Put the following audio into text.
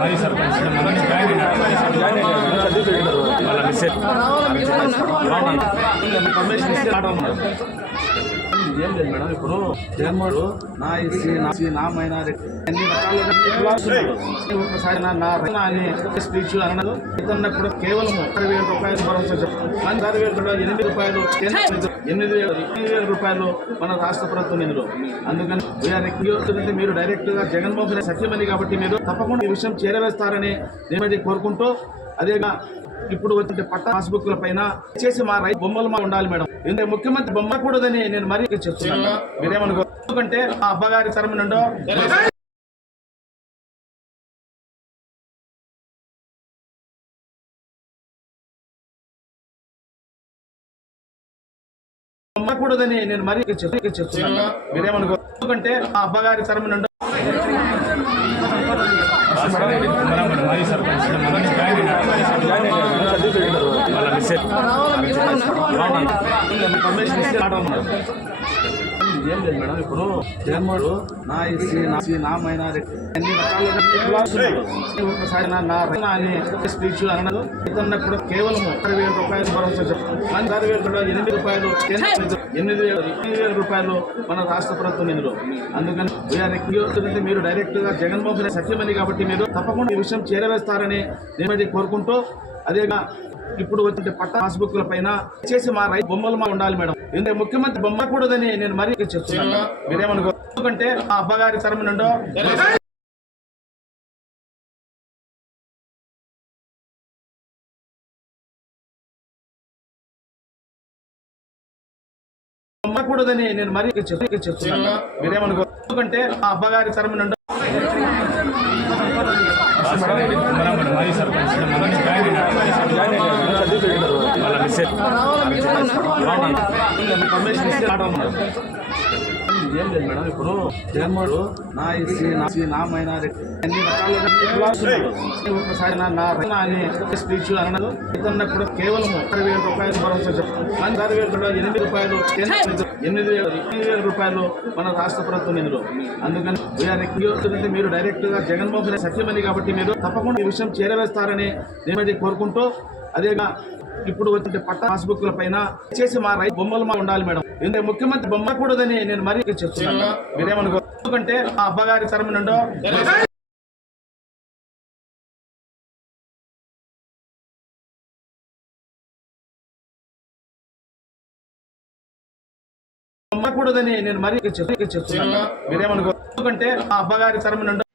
మాజీ సర్పంచ్ వాళ్ళ missus permission ఇస్తే ఏం లేదు మేడం. ఇప్పుడు జగన్మోహన్ నా ఎస్సీ నా మైనారిటీ అన్ని రకాలుగా ఒకసారి నా అని స్పీచ్ అన్నది ఇతన్నప్పుడు కేవలం 60,000 రూపాయలు భరోసా చెప్తాం. 60,000 కూడా 8 రూపాయలు 8,000 రూపాయలు మన రాష్ట్ర ప్రభుత్వం నిధులు. అందుకని వీఆర్ మీరు డైరెక్ట్ గా జగన్మోహన్ సఖ్యమని కాబట్టి మీరు తప్పకుండా ఈ విషయం చేరవేస్తారని నేను కోరుకుంటూ, అదేగా ఇప్పుడు వచ్చే పట్ట పాస్బుక్ల పైన చేసి మా రైతు బొమ్మలు మా ఉండాలి మేడం. ఎందుకంటే ముఖ్యమంత్రి బొమ్మ కూడదని నేను మరీ చెప్తున్నాను. మీరేమనుకో, ఎందుకంటే ఆ అబ్బగారి తరము నుండో బొమ్మకూడదని నేను మరీ చెప్తున్నాను. మీరేమనుకో, ఎందుకంటే ఆ అబ్బగారి తరము నుండో మాజీ సర్పంచ్ వాళ్ళ మిస్సెస్ పర్మిషన్ ఇస్తే ఏం లేదు మేడం. ఇప్పుడు జగన్మోహన్ నా ఎస్సీ నా మైనారిటీ అన్ని రకాలుగా ఒకసారి నా అని స్పీచ్ అన్నది ఇతన్నప్పుడు కేవలం 60,000 రూపాయలు భరోసా చెప్తాం. 60,000 కూడా 8 రూపాయలు 8,000 రూపాయలు మన రాష్ట్ర ప్రభుత్వం నిధులు. అందుకని వీఆర్ మీరు డైరెక్ట్ గా జగన్మోహన్ సఖ్యమని కాబట్టి మీరు తప్పకుండా ఈ విషయం చేరవేస్తారని నేను కోరుకుంటూ, అదేగా ఇప్పుడు వచ్చే పట్ట పాస్బుక్ల పైన చేసి మా రైతు బొమ్మలు మా ఉండాలి మేడం. ఎందుకంటే ముఖ్యమంత్రి బొమ్మ కూడదని నేను మరీ చెప్తున్నాను. మీరేమనుకో, ఎందుకంటే ఆ అబ్బగారి తరము నుండో బొమ్మకూడదని నేను మరీ చెప్తున్నాను. మీరేమనుకో, ఎందుకంటే ఆ అబ్బగారి తరము నుండో మాజీ సర్పంచ్ వాళ్ళ మిస్సెస్ పర్మిషన్ ఇస్తే ఏం లేదు మేడం. ఇప్పుడు జగన్మోహన్ నా ఎస్సీ నా మైనారిటీ అన్ని రకాలుగా ఒకసారి నా అని స్పీచ్ అన్నది ఇతన్నప్పుడు కేవలం 60,000 రూపాయలు భరోసా చెప్తాం. 60,000 కూడా 8 రూపాయలు 8,000 రూపాయలు మన రాష్ట్ర ప్రభుత్వం నిధులు. అందుకని వీఆర్ మీరు డైరెక్ట్ గా జగన్మోహన్ సఖ్యమని కాబట్టి మీరు తప్పకుండా ఈ విషయం చేరవేస్తారని నేను కోరుకుంటూ, అదేగా ఇప్పుడు వచ్చే పట్ట పాస్బుక్ల పైన చేసి మా రైతు బొమ్మలు మా ఉండాలి మేడం. ఎందుకంటే ముఖ్యమంత్రి బొమ్మ కూడదని నేను మరీ చెప్తున్నాను. మీరేమనుకో, ఎందుకంటే ఆ అబ్బగారి తరము నుండో బొమ్మ కూడదని నేను మరీ చెప్తున్నాను. మీరేమనుకో, ఎందుకంటే ఆ అబ్బగారి తరము నుండో